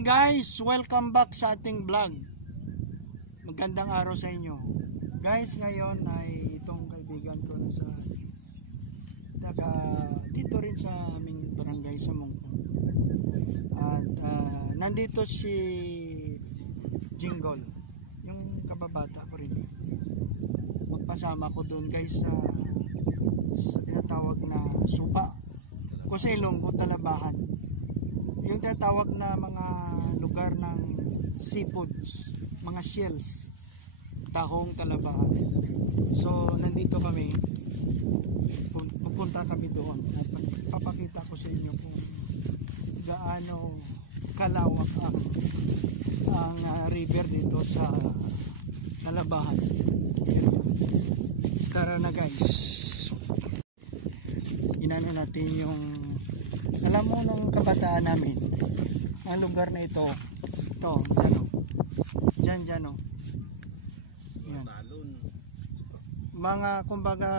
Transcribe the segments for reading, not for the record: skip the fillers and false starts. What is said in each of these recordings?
Hi guys! Welcome back sa ating vlog. Magandang araw sa inyo. Guys, ngayon ay itong kaibigan ko na sa dito rin sa aming barangay sa Mongkong. At nandito si Jingle, yung kababata ko rin. Magpasama ko doon guys sa tinatawag na supa. Kung sa Ilonggo, Talabahan. Yung tatawag na mga lugar ng seafoods, mga shells, tahong Talabahan. So nandito kami, pupunta kami doon at papakita ko sa inyo kung gaano kalawak ang river dito sa Talabahan. Tara na guys, inano natin yung alam mo nung kabataan namin, ang lugar na ito, dyan o. Yan. Mga, kumbaga,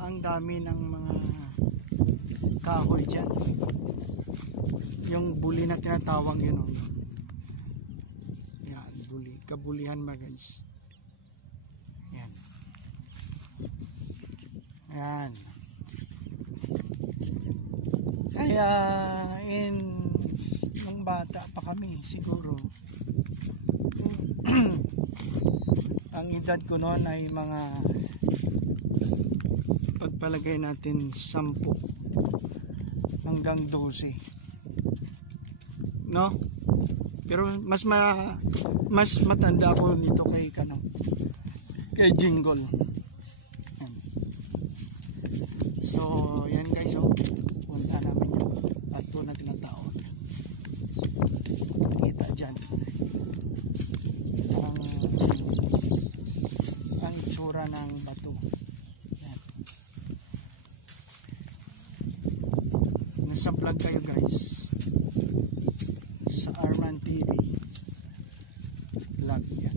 ang dami ng mga kahoy dyan. Yung buli na tinatawag yun o. Yan, buli. Kabulihan ba guys? Yan. Yan. Kaya nung bata pa kami siguro ang edad ko noon ay mga pagpalagay natin 10 hanggang 12, no? Pero mas matanda ako nito kay Jingle. So yan guys, punta namin yung bato na tinatawag. Kita dyan ang itsura ng bato. Yan. Nasa vlog kayo guys sa Arman TV vlog yan.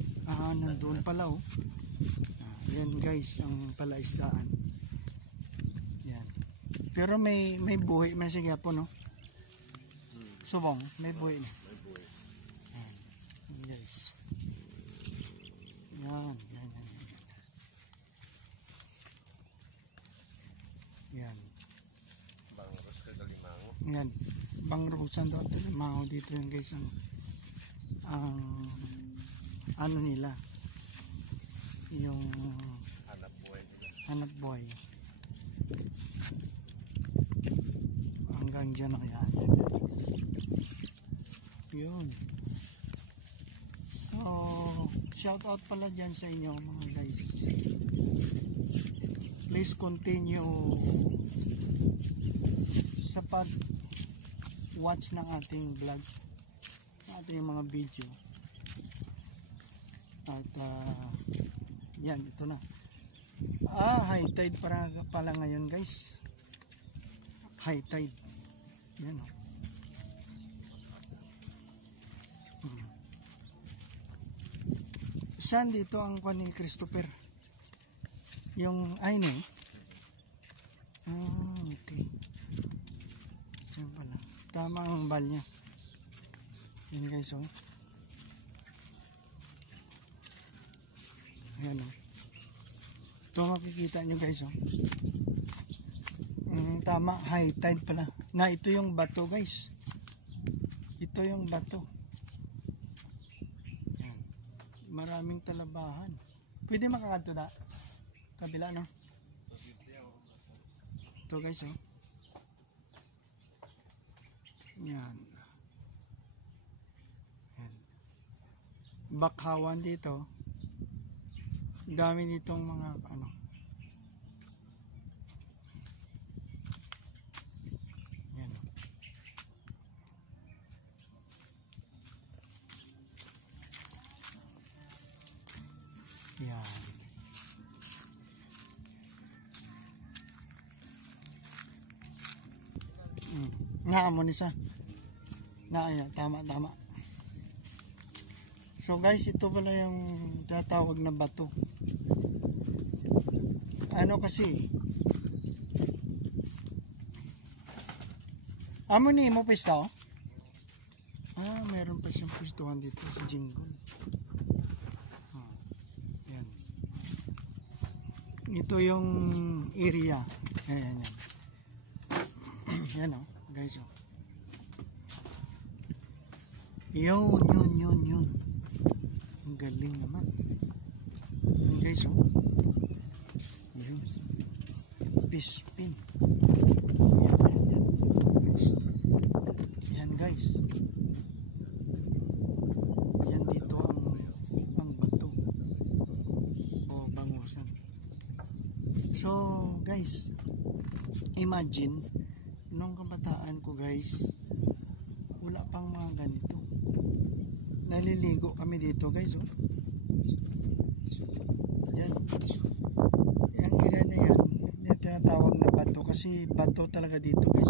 Nandun pala o. Yan guys ang palaisdaan. Yan. Pero may buhay man siya po, no? Subong, may buhay na. May buhay. Yan guys. Yan. Yan. Bangros Kagalimango. Yan. Bangrusan daw at Kagalimango dito yan guys. Ang ano nila. Yung hanap buhay. Hanggang dyan na yan. Yun. So, shout out pala dyan sa inyo mga guys. Please continue sa pag-watch ng ating vlog, ating mga video. At yan, ito na. High tide pala ngayon guys. High tide. Yan o. Saan dito ang kwan ni Christopher? Yung ayun eh. Okay. Diyan pala. Tama ang bal niya. Yan guys o. Yan o. Ito makikita nyo guys o. Tama, high tide pala. Na ito yung bato guys. Ito yung bato. Yan. Maraming Talabahan. Pwede makakanto na. Kabila no. Ito guys oh. Yan. Yan. Bakhawan dito. Dami nitong mga ano. Yan. Naamon isa. Tama. So guys, ito pala yung tatawag na bato. Ano kasi? Amo ni mo pista oh? Meron pa siyang pwestuhan dito sa Jingle. Yan. Ito yung area. Ayan, yan. Yan o, guys o. Yun. Ang galing naman. Yan guys o. Yun. Fish pin. Yan guys. Yan dito ang bato o bangusan. So guys, imagine nung kabataan ko guys, wala pang mga ganito. Naliligo kami dito guys oh. Yan. Yung area na yan, yung tinatawag na bato kasi bato talaga dito guys.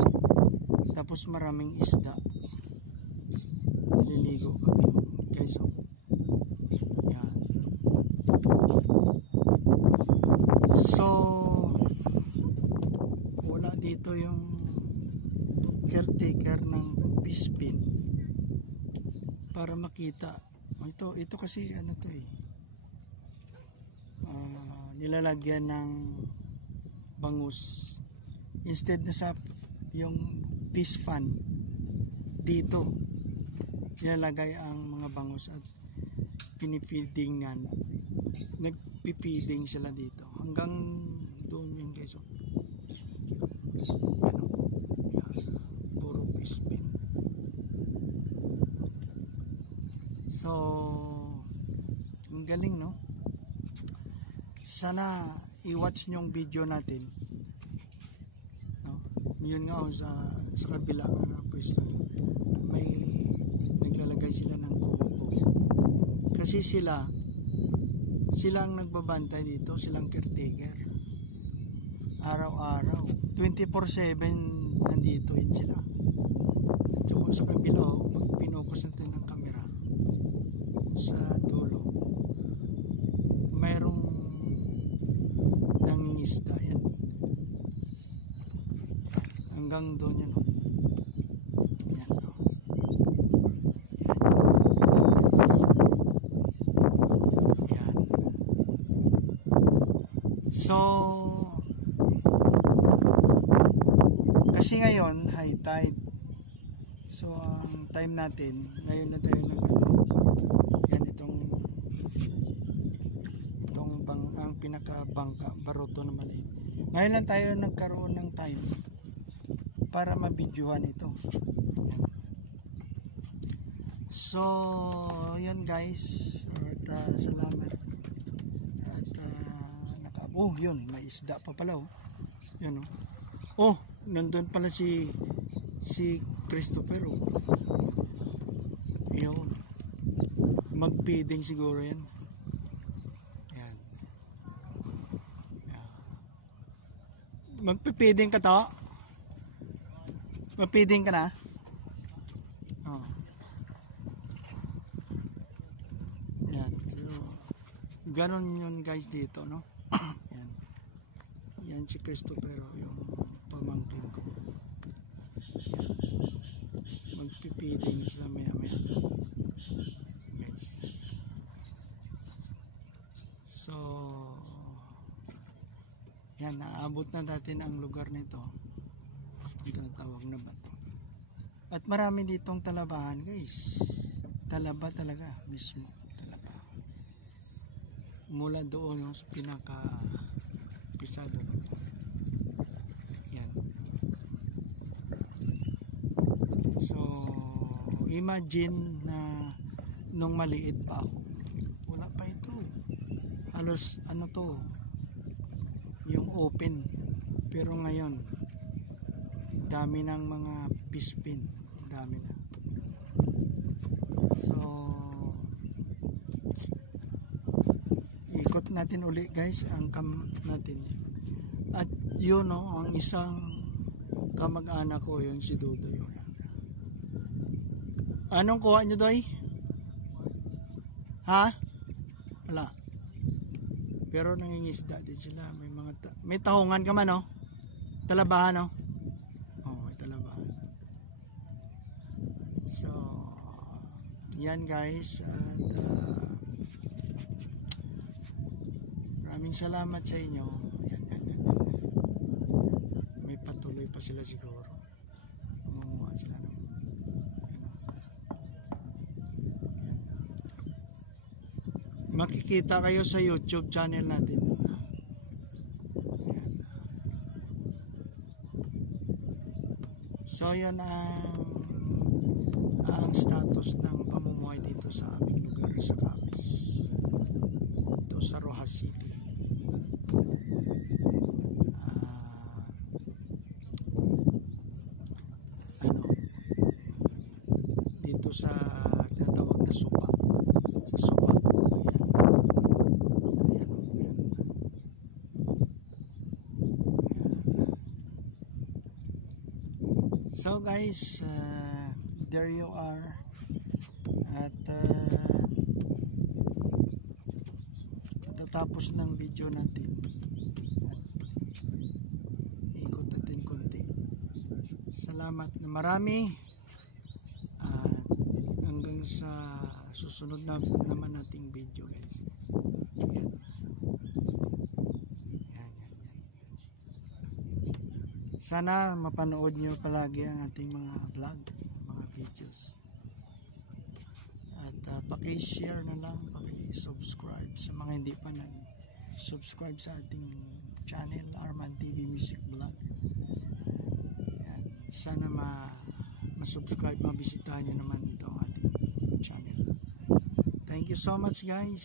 Tapos maraming isda. Naliligo kami guys oh. Yan. So wala dito yung caretaker ng fish pin para makita. Ito kasi ano to eh, nilalagyan ng bangus instead na sa yung fish fan. Dito nilalagay ang mga bangus at pinipiding yan. Nagpipiding sila dito hanggang doon yung guys oh. Puro fish pin. So ang galing no. Sana i-watch nyo yung video natin no? Yun nga sa kabilang pwesto may naglalagay sila ng kubo kasi sila ang nagbabantay dito, silang caretaker araw-araw 24/7 nandito yun sila. Ito kung sa kabila pag pinukus natin ng camera sa dulo mayroong nangingisda yan hanggang doon yan oh. Yan oh. Yan. So kasi ngayon high tide, so ang time natin ngayon na tayo yan itong ang pinakabangka baruto na maliit. Ngayon lang tayo nagkaroon ng time para mabidyohan ito. Yan. So yan guys at salamat at yun may isda pa pala oh. Yun oh. Nandun pala si Christopher oh. Yun. Magpiding siguro yan. Yan. Magpipiding ka to? Magpiding ka na? Oh. Yan. So, ganon yun guys dito no. Yan. Yan si Christopher yung pamangkin ko. Magpipiding sila maya guys. So yan, naabot na natin ang lugar nito. Ito ang tawag na bato. At marami ditong talabahan guys. Talaba talaga mismo. Talaba. Mula doon sa pinaka pisado. Yan. So imagine na nung maliit pa ako, wala pa ito. Halos ano to, yung open. Pero ngayon dami ng mga fish pin, dami na. So ikot natin uli guys ang cam natin. At yun no, ang isang kamag-anak ko yun si Dudoy. Anong kuha nyo doy? Ha? Wala. Pero nangingisda din sila. May tahungan ka man, no? Talabahan, no? Oh, may talabahan. So, yan guys, at maraming salamat sa inyo. Yan. May patuloy pa sila siguro, gumawa sila ng makikita kayo sa YouTube channel natin. Ayan. So yan ang status ng pamumuhay dito sa aming lugar sa Capiz, dito sa Rojas City. Dito sa tinatawag na Supa, sa Supa. So guys, there you are. At tapos ng video natin, ikot natin konti. Salamat na marami, hanggang sa susunod na naman nating video guys. Yan. Sana mapanood nyo palagi ang ating mga vlog, mga videos. At paki-share na lang, paki-subscribe sa mga hindi pa nag-subscribe sa ating channel, Arman TV Music Vlog. At sana ma-subscribe, mabisitahan nyo naman ito ang ating channel. Thank you so much guys.